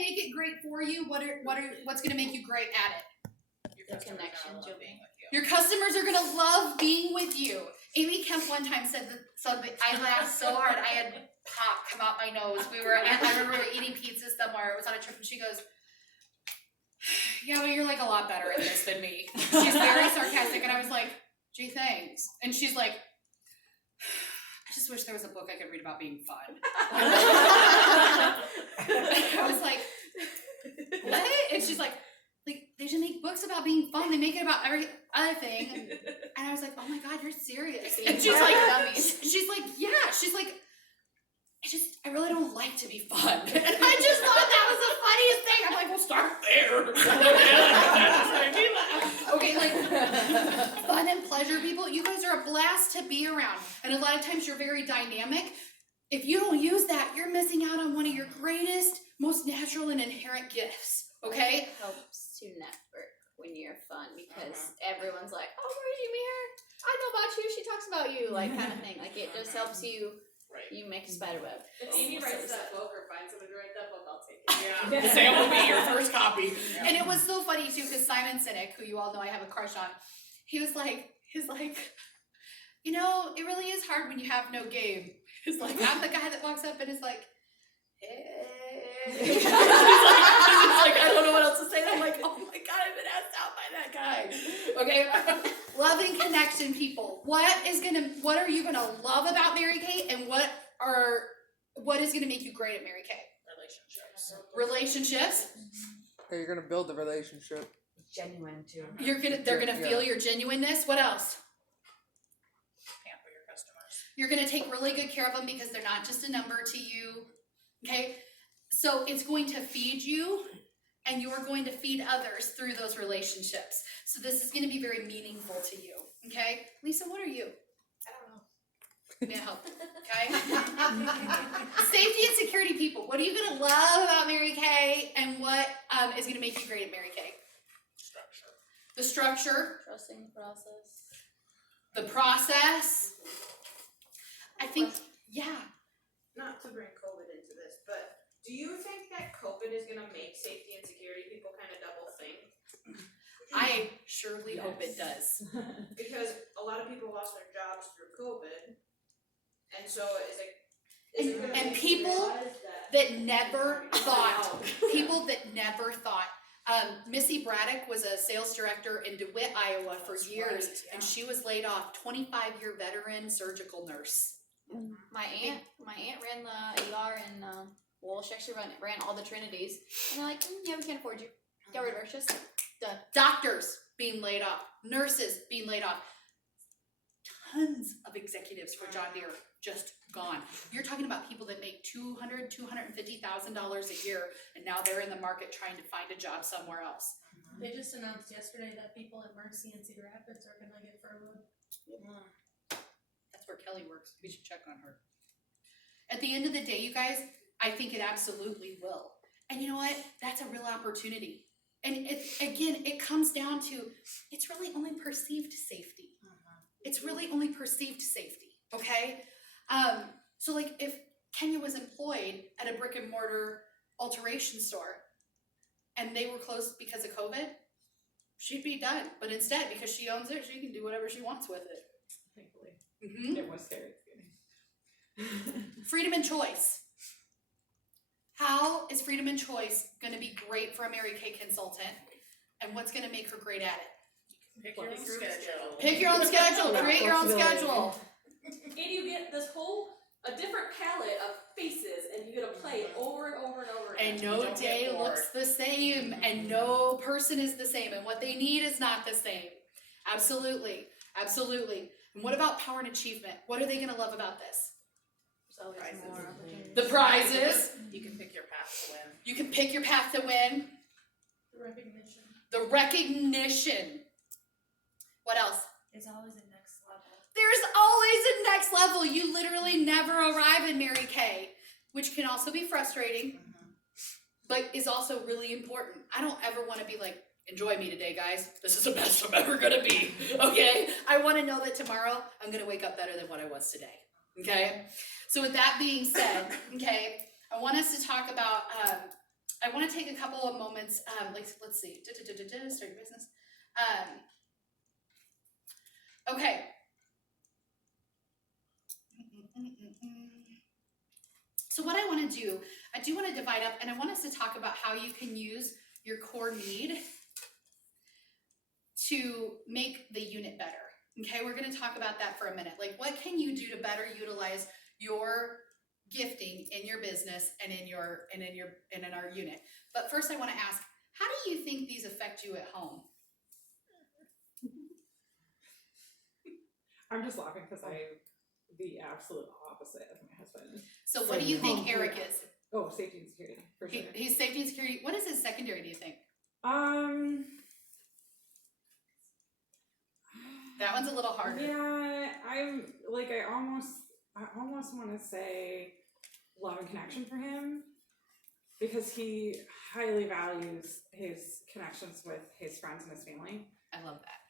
make it great for you? What's going to make you great at it? The connections you'll be. Your customers are gonna love being with you. Amy Kemp one time said something. I laughed so hard. I had pop come out my nose. I remember we were eating pizza somewhere. It was on a trip, and she goes, "Yeah, well, you're like a lot better at this than me." She's very sarcastic, and I was like, "Gee, thanks." And she's like, "I just wish there was a book I could read about being fun." I was like, "What?" And she's like, they should make books about being fun. They make it about every other thing. And I was like, oh my God, you're serious. And she's like, yeah. She's like, I really don't like to be fun. And I just thought that was the funniest thing. I'm like, well, start there. Okay, like fun and pleasure people, you guys are a blast to be around. And a lot of times you're very dynamic. If you don't use that, you're missing out on one of your greatest, most natural and inherent gifts. Okay? It helps to network when you're fun because everyone's like, oh, Marie, you meet her? I know about you. She talks about you, like kind of thing. Like it just helps you. Right. You make a spider web. If Amy writes that book or finds someone to write that book, I'll take it. Yeah. Sam will be your first copy. And it was so funny too, because Simon Sinek, who you all know I have a crush on, he's like, you know, it really is hard when you have no game. He's like, I'm the guy that walks up and is like, hey. He's like, I don't know what else to say. And I'm like, oh my God, I've been asked out by that guy. Okay, loving connection, people. What are you gonna love about Mary Kay, and what is gonna make you great at Mary Kay? Relationships. Okay, you're gonna build the relationship. Genuine too. They're gonna feel your genuineness. What else? Pamper your customers. You're gonna take really good care of them because they're not just a number to you. Okay, so it's going to feed you, and you're going to feed others through those relationships. So this is going to be very meaningful to you. Okay, Lisa, what are you? I don't know. May I help? Okay. Safety and security people. What are you going to love about Mary Kay, and what is going to make you great at Mary Kay? Structure. The structure. Trusting the process. The process. I think, yeah. Not to bring COVID into this, but do you think that COVID is gonna make safety and security people kind of double think? I surely hope it does. Because a lot of people lost their jobs through COVID, and so And people that never thought, Missy Braddock was a sales director in DeWitt, Iowa for years, and she was laid off, 25-year veteran surgical nurse. My aunt ran the ER in, she actually ran all the Trinities. And they're like, yeah, we can't afford you. Get rid of her. It's just done. Doctors being laid off, nurses being laid off. Tons of executives for John Deere just gone. You're talking about people that make $250,000 a year, and now they're in the market trying to find a job somewhere else. They just announced yesterday that people at Mercy and Cedar Rapids are gonna get furloughed. That's where Kelly works. We should check on her. At the end of the day, you guys, I think it absolutely will. And you know what? That's a real opportunity. And it comes down to, it's really only perceived safety. It's really only perceived safety, okay? So like if Kenya was employed at a brick and mortar alteration store and they were closed because of COVID, she'd be done. But instead, because she owns it, she can do whatever she wants with it. Thankfully. Mm-hmm. It was scary. Freedom and choice. How is freedom and choice going to be great for a Mary Kay consultant, and what's going to make her great at it? Pick your own schedule. Pick your own schedule. Create your own schedule. And you get a different palette of faces, and you get to play over and over and over again. And no day looks the same, and no person is the same, and what they need is not the same. Absolutely. Absolutely. And what about power and achievement? What are they going to love about this? There's always Prizes. more opportunities. The prizes. You can pick your path to win. You can pick your path to win. The recognition The recognition. What else? is always the next level. There's always a next level. You literally never arrive in Mary Kay, which can also be frustrating, but is also really important. I don't ever want to be like, enjoy me today, guys. This is the best I'm ever going to be, okay? I want to know that tomorrow I'm going to wake up better than what I was today, okay? So with that being said, okay, I want us to talk about, I I want to take a couple of moments, let's see, start your business. Okay. So what I want to do, I do want to divide up, and I want us to talk about how you can use your core need to make the unit better. Okay, we're going to talk about that for a minute. Like, what can you do to better utilize your gifting in your business and in our unit? But first, I want to ask, how do you think these affect you at home? I'm just laughing because I'm the absolute opposite of my husband. So, what do you think Eric is? Oh, safety and security, for sure. He's safety and security. What is his secondary? Do you think? That one's a little harder. Yeah, I'm like I almost want to say love and connection for him, because he highly values his connections with his friends and his family. I love that.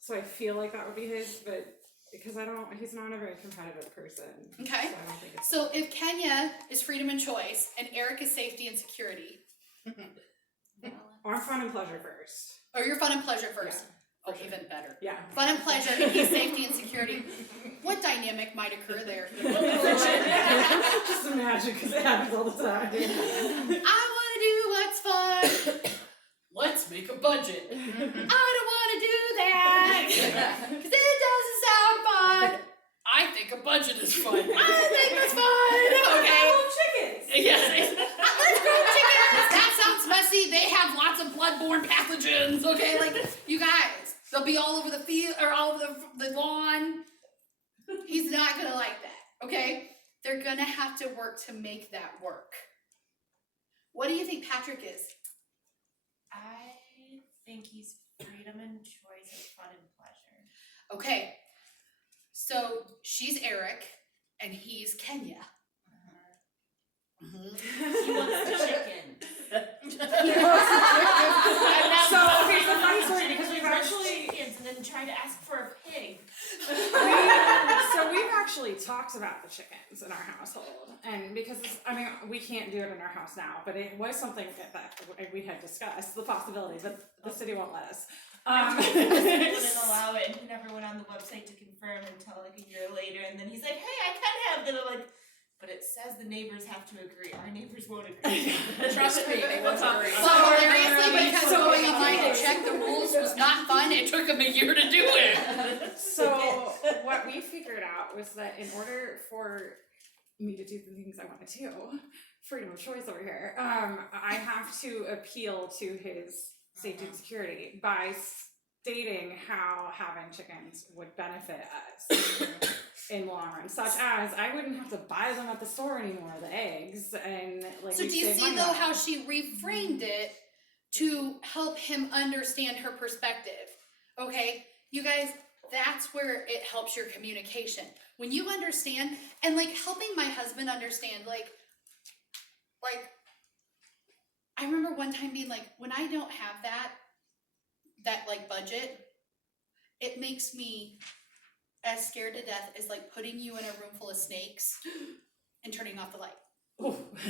So I feel like that would be his, but because he's not a very competitive person. Okay. So I don't think it's. So if Kenya is freedom and choice and Eric is safety and security, Or fun and pleasure first. or your fun and pleasure first. Yeah, Oh, for sure. even better. Yeah. Fun and pleasure and he's safety and security. What dynamic might occur there? Just imagine, because it happens all the time. I want to do what's fun. Let's make a budget. I don't want to do that because it doesn't sound fun. I think a budget is fun. I think it's fun. Okay. Chickens. Yes. Let's grow chickens. That sounds messy. They have lots of bloodborne pathogens. Okay, like you guys, they'll be all over the field or all over the lawn. He's not gonna like that. Okay, they're gonna have to work to make that work. What do you think Patrick is? I think he's freedom and choice and fun and pleasure. Okay, so she's Eric and he's Kenya. He wants the chicken. So, okay, so funny story, because we've actually chickens and then trying to ask for a pig. we've actually talked about the chickens in our household, and because we can't do it in our house now, but it was something that we had discussed the possibility, but the city won't let us. He wouldn't allow it, and he never went on the website to confirm until like a year later, and then he's like, "Hey, I can have that." I'm like, but it says the neighbors have to agree. Our neighbors won't agree. Trust me, they will agree. So seriously, because going online to check the rules was not fun. It took him a year to do it. So what we figured out was that in order for me to do the things I want to do, freedom of choice over here, I have to appeal to his safety and security by stating how having chickens would benefit us in the long run, such as I wouldn't have to buy them at the store anymore, the eggs, and like. So do you see though how she reframed it to help him understand her perspective? Okay, you guys, that's where it helps your communication. When you understand, and like helping my husband understand, like I remember one time being like, when I don't have that like budget, it makes me as scared to death as like putting you in a room full of snakes and turning off the light.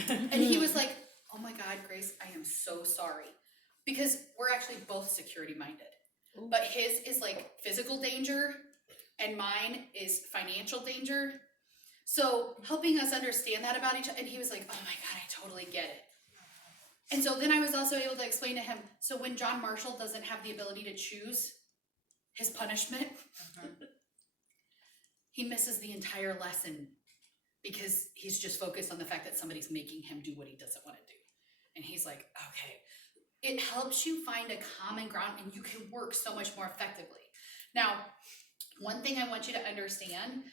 And he was like, "Oh my God, Grace, I am so sorry." Because we're actually both security minded. But his is like physical danger and mine is financial danger. So helping us understand that about each other, and he was like, "Oh my God, I totally get it." And so then I was also able to explain to him, so when John Marshall doesn't have the ability to choose his punishment, he misses the entire lesson because he's just focused on the fact that somebody's making him do what he doesn't want to do. And he's like, okay, it helps you find a common ground and you can work so much more effectively. Now, one thing I want you to understand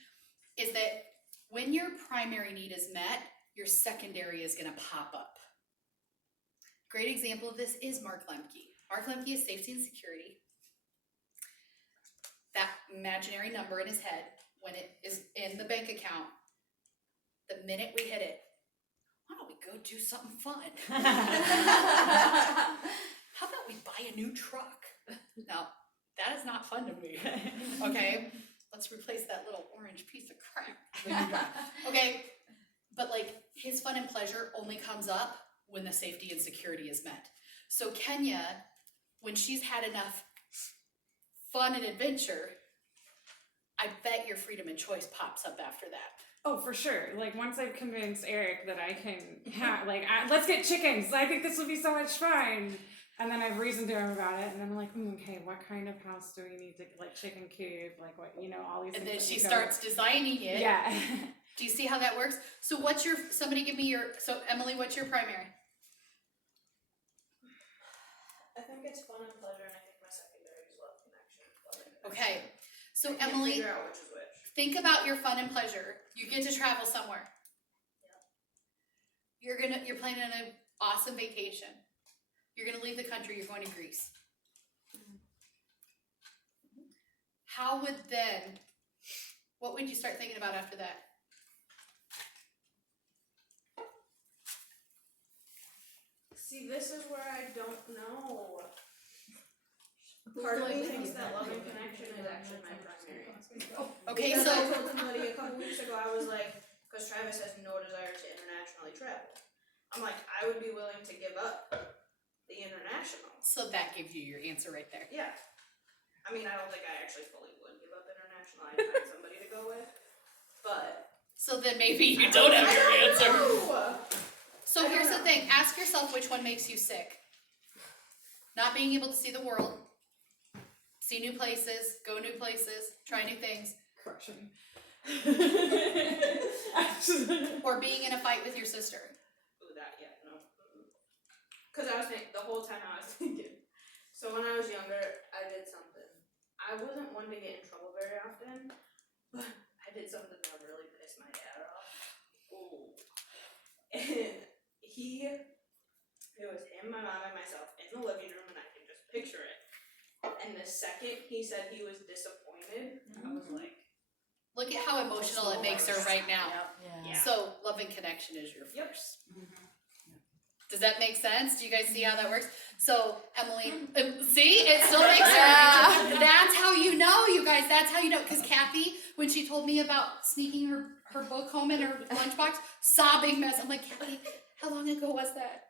is that when your primary need is met, your secondary is going to pop up. Great example of this is Mark Lemke. Mark Lemke is safety and security. That imaginary number in his head, when it is in the bank account, the minute we hit it, why don't we go do something fun? How about we buy a new truck? Now, that is not fun to me. Okay, let's replace that little orange piece of crap. Okay, but like his fun and pleasure only comes up when the safety and security is met. So Kenya, when she's had enough fun and adventure, I bet your freedom and choice pops up after that. Oh, for sure. Like, once I've convinced Eric that I can have, like, let's get chickens. I think this will be so much fun. And then I've reasoned to him about it. And then I'm like, okay, what kind of house do we need to, like, chicken coop? Like, what, all these And things. then that she we go- starts designing it. Yeah. Do you see how that works? So somebody give me so Emily, what's your primary? I think it's fun and pleasure, and I think my secondary is love connection. Okay. So I can't Emily, figure out which is which. think about your fun and pleasure. You get to travel somewhere. You're planning an awesome vacation. You're gonna leave the country, you're going to Greece. What would you start thinking about after that? See, this is where I don't know. Part of me thinks that love and connection is actually my primary. Okay, Because so I told somebody a couple weeks ago, I was like, because Travis has no desire to internationally travel. I'm like, I would be willing to give up the international. so that gives you your answer right there. Yeah. I mean, I don't think I actually fully would give up international. I'd find somebody to go with. But So then maybe you don't have your answer. No! So I don't here's the know. thing, ask yourself which one makes you sick. Not being able to see the world, see new places, go new places, try new things, Correction. or being in a fight with your sister. Ooh, that, yeah, no. Because I was thinking, the whole time I was thinking. So when I was younger, I did something. I wasn't one to get in trouble very often, but I did something that really pissed my dad off. Ooh. And it was him, my mom, and myself in the living room, and I can just picture it. And the second he said he was disappointed, I was like, Look at how emotional it makes her right now. Yeah. So love and connection is your Yep. first. Does that make sense? Do you guys see how that works? So Emily, see, it still makes her. That's how you know, you guys. That's how you know. Because Kathy, when she told me about sneaking her book home in her lunchbox, sobbing mess. I'm like, Kathy, how long ago was that?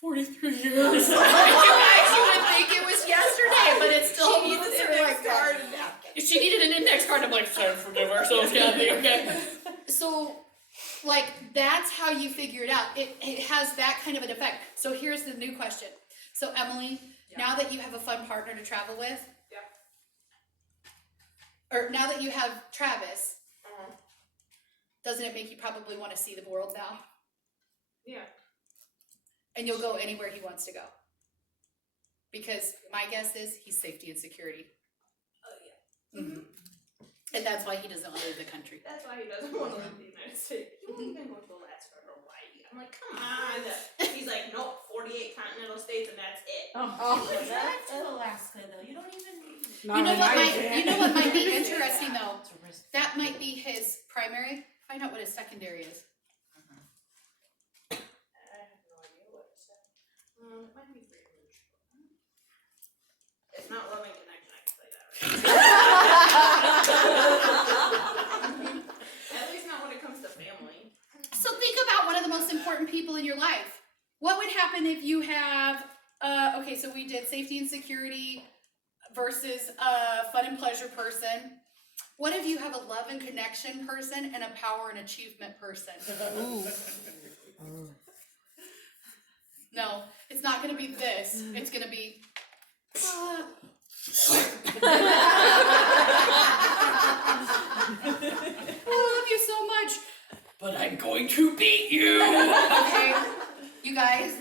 43 years. You guys, you would think it was yesterday, but it still needs her like that. She needed an index card. I'm like, sorry, forgive ourselves, Kathy. Okay. So, like, that's how you figure it out. It has that kind of an effect. So here's the new question. So Emily, now that you have a fun partner to travel with, or now that you have Travis, doesn't it make you probably want to see the world now? yeah. And you'll go anywhere he wants to go. Because my guess is he's safety and security. Oh, yeah. Mm-hmm. And that's why he doesn't want to leave the country. That's why he doesn't want to leave the United States. He won't even go to Alaska or Hawaii. I'm like, come on. He's like, nope, 48 continental states and that's it. You could drive to Alaska though. You don't even need to. You know what might be interesting though? That might be his primary. Find out what his secondary is. I have no idea what it said. It might be freedom and choice. It's not love and connection, I can say that right. At least not when it comes to family. So think about one of the most important people in your life. What would happen if you have, okay, so we did safety and security versus a fun and pleasure person. What if you have a love and connection person and a power and achievement person? No, it's not gonna be this. It's gonna be. I love you so much, but I'm going to beat you. Okay, you guys,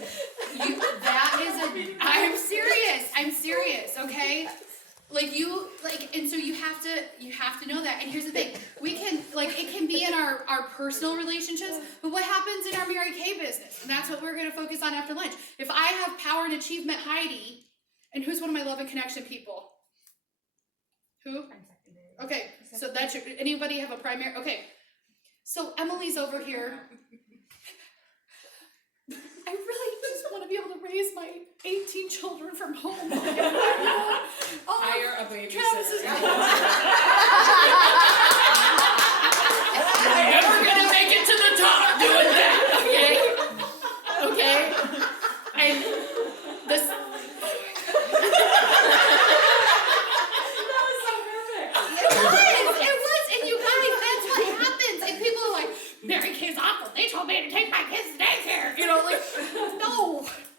I'm serious, okay? And so you have to know that. And here's the thing, it can be in our personal relationships, but what happens in our Mary Kay business? And that's what we're gonna focus on after lunch. If I have power and achievement Heidi, and who's one of my love and connection people? Who? Okay, so that's anybody have a primary? Okay, so Emily's over here. I really just want to be able to raise my 18 children from home. Hire a babysitter. Travis is never gonna make it to the top doing that, okay? This. It was, and you guys, that's what happens. And people are like, Mary Kay's awful. They told me to take my kids to daycare. You know, like,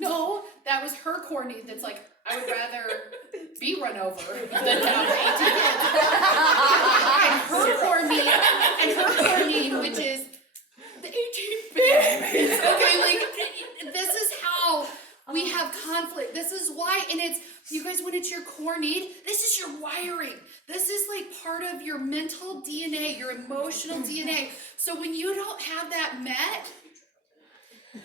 no, that was her core need. That's like, I would rather be run over than to have 18 kids. And her core need, which is the 18 babies. Okay, like, this is how we have conflict. This is why, and it's, you guys, when it's your core need, this is your wiring. This is like part of your mental DNA, your emotional DNA. So when you don't have that met,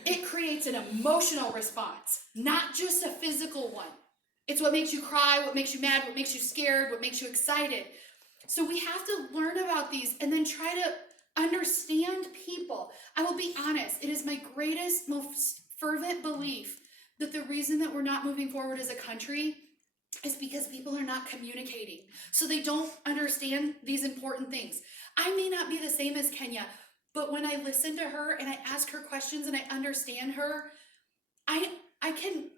it creates an emotional response, not just a physical one. It's what makes you cry, what makes you mad, what makes you scared, what makes you excited. So we have to learn about these and then try to understand people. I will be honest, it is my greatest, most fervent belief that the reason that we're not moving forward as a country is because people are not communicating. So they don't understand these important things. I may not be the same as Kenya, but when I listen to her and I ask her questions and I understand her, I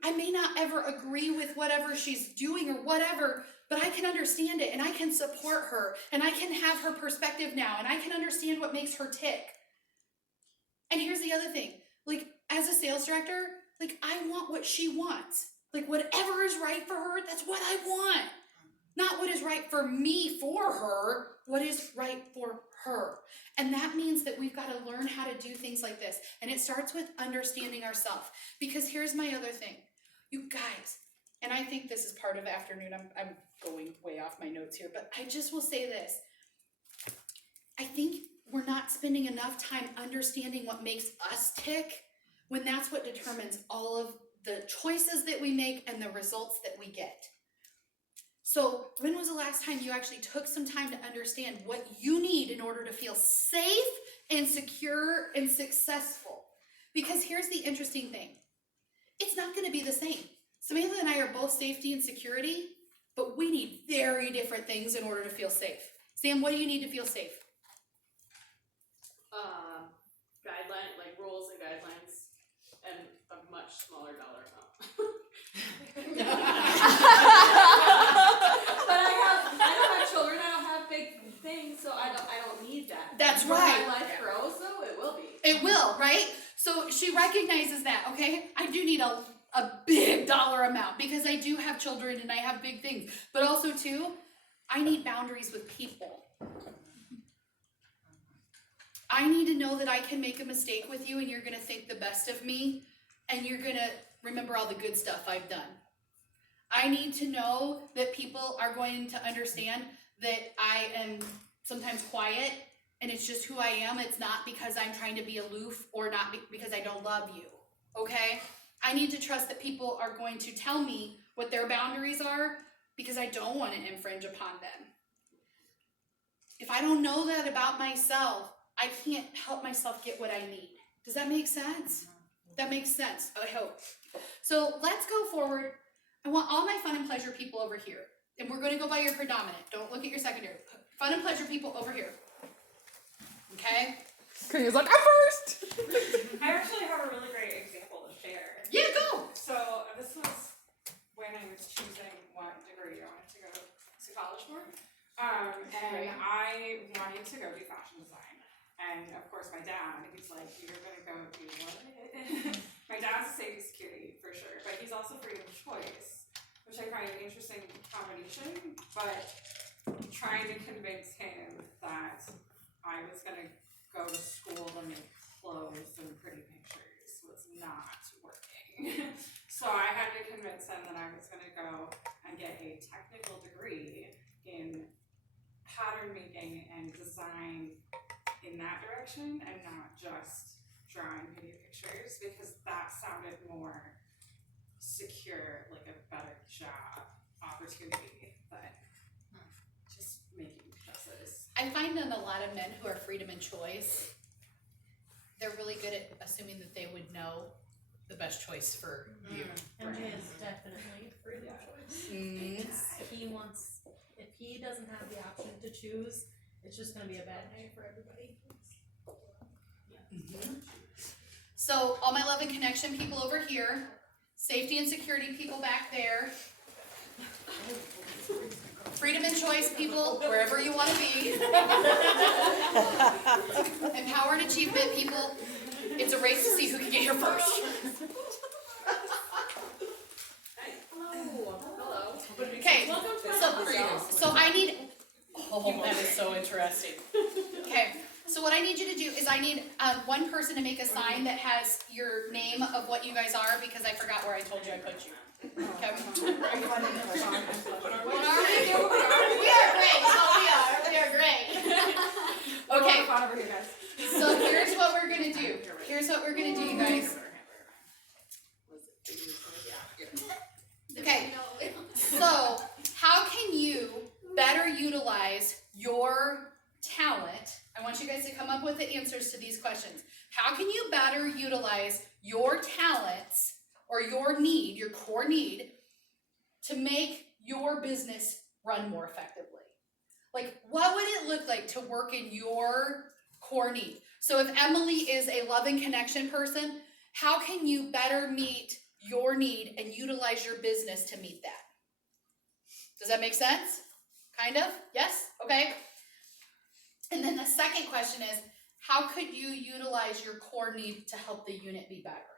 may not ever agree with whatever she's doing or whatever, but I can understand it and I can support her and I can have her perspective now and I can understand what makes her tick. And here's the other thing, like as a sales director, like I want what she wants. Like whatever is right for her, that's what I want. Not what is right for me for her, what is right for her. And that means that we've got to learn how to do things like this. And it starts with understanding ourselves. Because here's my other thing. You guys, and I think this is part of afternoon, I'm going way off my notes here, but I just will say this. I think we're not spending enough time understanding what makes us tick when that's what determines all of the choices that we make and the results that we get. So when was the last time you actually took some time to understand what you need in order to feel safe and secure and successful? Because here's the interesting thing. It's not going to be the same. Samantha and I are both safety and security, but we need very different things in order to feel safe. Sam, what do you need to feel safe? Guideline, like rules and guidelines, and a much smaller dollar amount. But I don't have children. I don't have big things, so I don't need that. That's When right. my life grows, though, it will be. It will, right? So she recognizes that, okay? I do need a big dollar amount because I do have children and I have big things. But also, too, I need boundaries with people. I need to know that I can make a mistake with you and you're going to think the best of me and you're going to remember all the good stuff I've done. I need to know that people are going to understand that I am sometimes quiet and it's just who I am. It's not because I'm trying to be aloof or not because I don't love you, okay? I need to trust that people are going to tell me what their boundaries are because I don't want to infringe upon them. If I don't know that about myself, I can't help myself get what I need. Does that make sense? That makes sense, I hope. So let's go forward. I want all my fun and pleasure people over here. And we're going to go by your predominant. Don't look at your secondary. Fun and pleasure people over here. Okay? Kenya's like, I'm first! I actually have a really great example to share. Yeah, go! So this was when I was choosing what degree I wanted to go to college for. And I wanted to go do fashion design. And of course my dad, he's like, you're gonna go do what? My dad's a safety security for sure, but he's also freedom of choice, which I find an interesting combination, but trying to convince him that I was gonna go to school to make clothes and pretty pictures was not working. So I had to convince him that I was gonna go and get a technical degree in pattern making and design in that direction and not just drawing pretty pictures, because that sounded more secure, like a better job opportunity than just making dresses. I find that a lot of men who are freedom and choice, they're really good at assuming that they would know the best choice for you. MJ is definitely freedom of choice. If he doesn't have the option to choose, it's just gonna be a bad night for everybody. So all my love and connection people over here, safety and security people back there, freedom and choice people wherever you want to be, empower and achievement people. It's a race to see who can get here first. Hello. Okay, so I need. Oh, that is so interesting. Okay, so what I need you to do is I need one person to make a sign that has your name of what you guys are, because I forgot where I told you I put you. Okay. What are we? We are great. Oh, we are great. Okay. Fun over here, guys. So here's what we're gonna do. Here's what we're gonna do, you guys. Okay. So how can you better utilize your talent? I want you guys to come up with the answers to these questions. How can you better utilize your talents or your need, your core need, to make your business run more effectively? Like, what would it look like to work in your core need? So if Emily is a love and connection person, how can you better meet your need and utilize your business to meet that? Does that make sense? Kind of? Yes? Okay. And then the second question is, how could you utilize your core need to help the unit be better?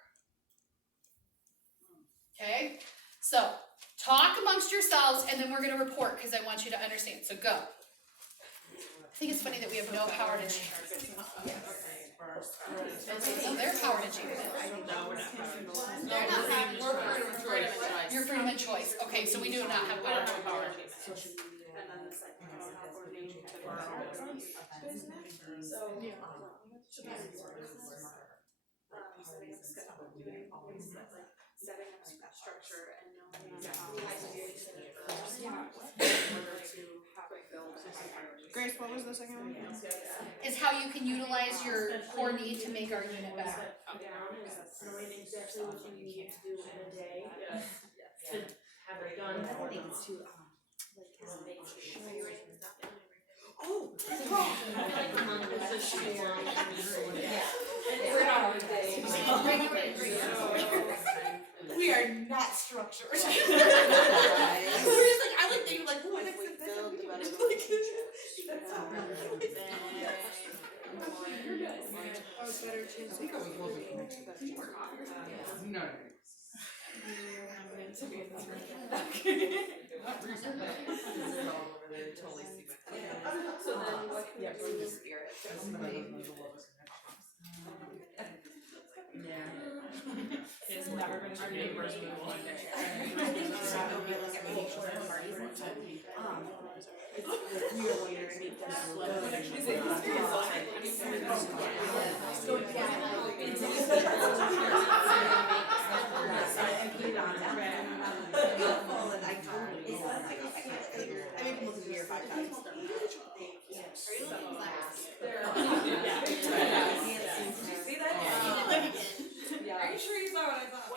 Okay? So, talk amongst yourselves, and then we're going to report, because I want you to understand. So, go. I think it's funny that we have no power to change. Oh, they're power to change. Your freedom of choice. Okay, so we do not have power to change. And then the second one, how coordinating to our own business. So, setting up structure and knowing Grace, what was the second one? Is how you can utilize your core need to make our unit better. Knowing exactly what you need to do in a day to have it done. We are not structured. We're just like, I like thinking like, what next is No. So then what can you do? It's never gonna be neighbors we want. Are you sure you saw what I thought?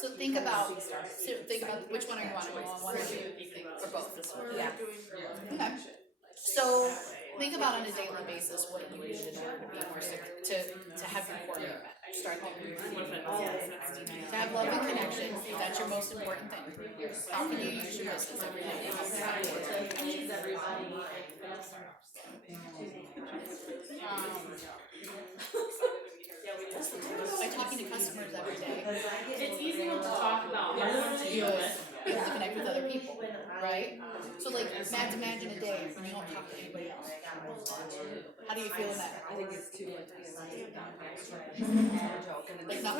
So think about which one are you on? Are you on one or two? Or both? Yeah. Okay. So think about on a daily basis what you need to do to be more to have your core need met. Start there. To have love and connection, that's your most important thing. How can you use your business every day? By talking to customers every day. It's easy to talk about, hard one to deal with. You have to connect with other people, right? So like, imagine a day when you don't talk to anybody else. How do you feel in that? I think it's too Like not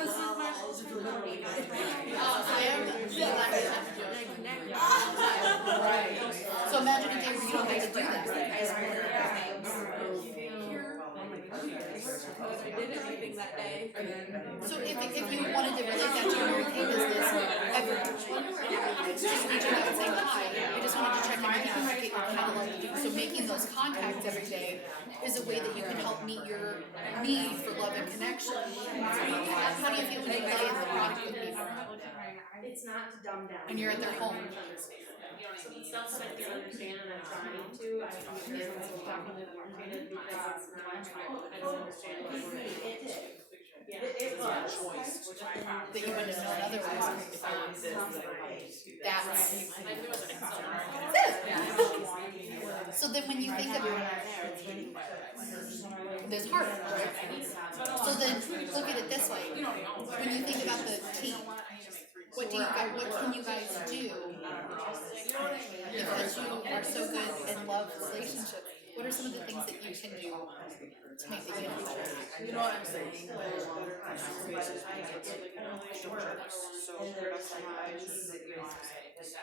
right. So imagine a day where you don't get to do that. we did a meeting that day. So if you wanted to really get your Mary Kay business, just reaching out and saying hi, I just wanted to check in with you and get your catalog. So making those contacts every day is a way that you can help meet your need for love and connection. How do you feel when you play in the product with people It's not to dumb down. and you're at their home? Some stuff that they understand and I'm trying to, I think it's definitely more creative because it's not I don't understand what we're doing. Yeah, it was. Which I found. That you wouldn't have known otherwise. If I was this, That's Like there was like some. so then when you think of there's heart, right? So then look at it this way. When you think about the team, what can you guys do? Because you are so good and love relationships, what are some of the things that you can do to make the unit better? You know what I'm saying?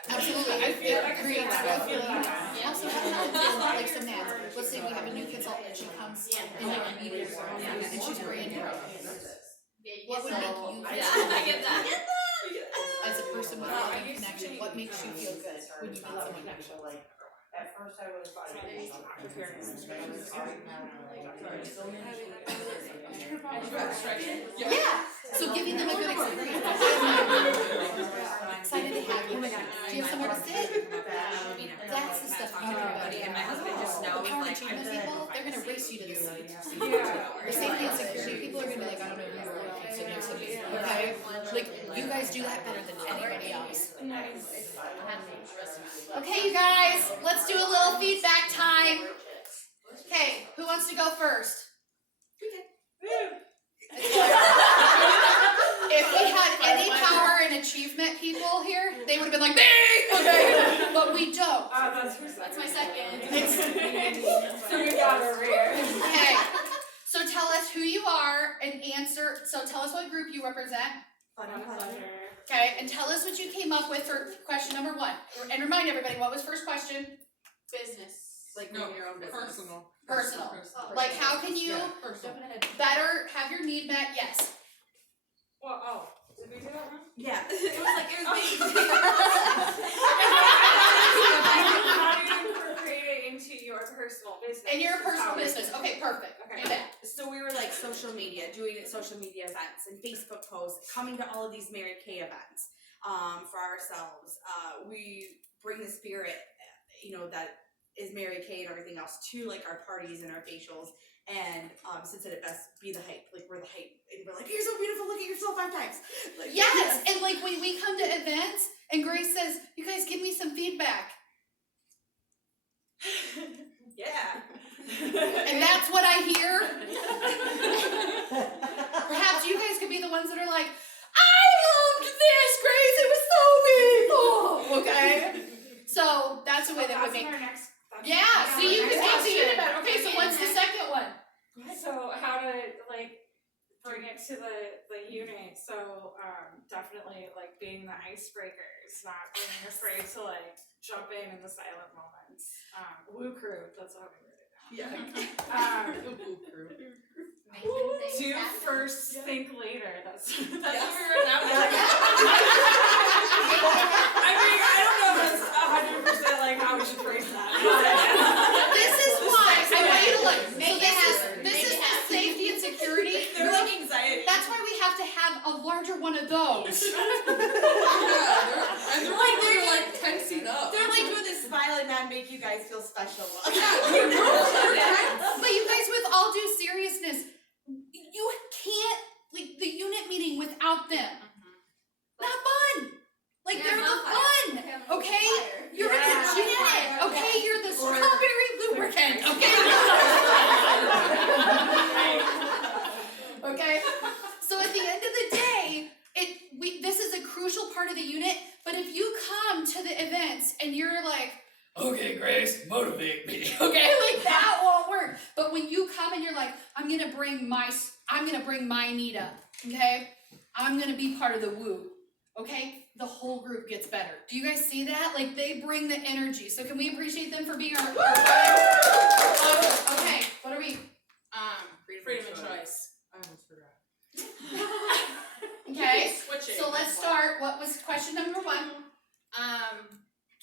Absolutely, I feel it creates growth for the unit. Also, how about like some man, let's say we have a new consultant, she comes in like a meeting, and she's brand new. What would make you feel I get that. as a person with love and connection, what makes you feel good when you meet someone new? At first I was Yeah, so giving them a good experience. Excited to have you. Oh my God, do you have somewhere to sit? That's the stuff you do. and my husband just The knows power like achievement people, they're gonna race you to the seat. Yeah. The safety and security people are gonna be like, I don't know who you are, sit next to me, okay? Like, you guys do that better than anybody else. Okay, you guys, let's do a little feedback time. Okay, who wants to go first? If we had any power and achievement people here, they would have been like, me! Okay, but we don't. That's my second. So we got over here. Okay, so tell us who you are and answer, so tell us what group you represent. Okay, and tell us what you came up with for question number 1. And remind everybody, what was first question? Business. Like running your own business. Personal. Like, how can you better have your need met? Yes. Well, did we do that one? Yeah, it was like, it was me. How do you incorporate it into your personal business? And your personal business. Okay, perfect. Okay. Do that. So we were like social media, doing social media events and Facebook posts, coming to all of these Mary Kay events for ourselves. We bring the spirit, that is Mary Kay and everything else to like our parties and our facials. And since it best be the hype, like we're the hype, and we're like, you're so beautiful, look at yourself 5 times. Like, Yes, and like when we come to events and Grace says, you guys give me some feedback. Yeah. And that's what I hear. Perhaps you guys could be the ones that are like, I loved this, Grace, it was so meaningful. Okay? So that's the way that would make. Yeah, see, you can make the unit better. Okay, so what's the second one? So how to like bring it to the unit. So definitely like being the icebreakers, not being afraid to like jump in the silent moments. Woo crew, that's how we wrote it down. Do first, think later. That's what we wrote down. I don't know if that's 100% like how we should phrase that. This is why I want you to look. So this is the safety and security. They're like anxiety. That's why we have to have a larger one of those. And they're like 10 feet up. They're like doing this smile and not make you guys feel special. But you guys, with all due seriousness, you can't, like, the unit meeting without them. Not fun. Like, they're the fun. Okay? You're in the unit. Okay? You're the strawberry lubricant. Okay? Okay? So at the end of the day, this is a crucial part of the unit, but if you come to the events and you're like, okay, Grace, motivate me. Okay, like that won't work. But when you come and you're like, I'm gonna bring my need up. Okay, I'm gonna be part of the woo. Okay, the whole group gets better. Do you guys see that? Like they bring the energy. So can we appreciate them for being our okay, what are we? Freedom of choice. was question number 1.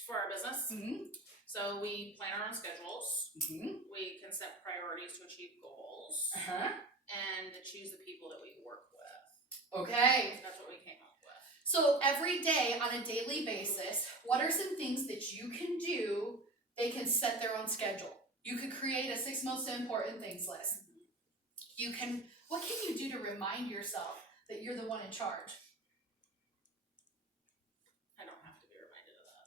For our business, Mm-hmm. so we plan our own schedules, Mm-hmm. we can set priorities to achieve goals, Uh-huh. and to choose the people that we work with. Okay. That's what we came up with. So every day on a daily basis, what are some things that you can do? They can set their own schedule. You could create a 6 most important things list. You can, what can you do to remind yourself that you're the one in charge? I don't have to be reminded of that.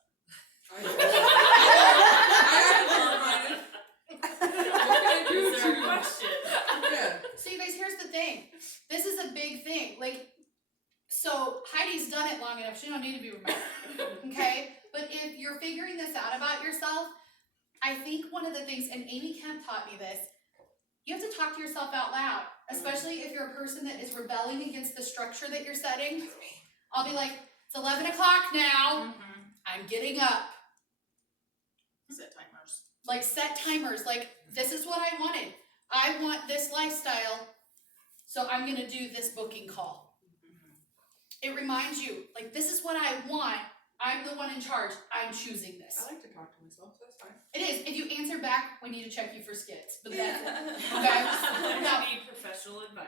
Is there a question? So you guys, here's the thing. This is a big thing. Like, so Heidi's done it long enough. She don't need to be reminded. Okay? But if you're figuring this out about yourself, I think one of the things, and Amy Kemp taught me this, you have to talk to yourself out loud, especially if you're a person that is rebelling against the structure that you're setting. I'll be like, it's 11 o'clock now. I'm getting up. Set timers. Like, set timers. Like, this is what I wanted. I want this lifestyle, so I'm going to do this booking call. It reminds you, like, this is what I want. I'm the one in charge. I'm choosing this. I like to talk to myself, so that's fine. It is. If you answer back, we need to check you for skits. But that's it. I Okay? Now, need professional advice.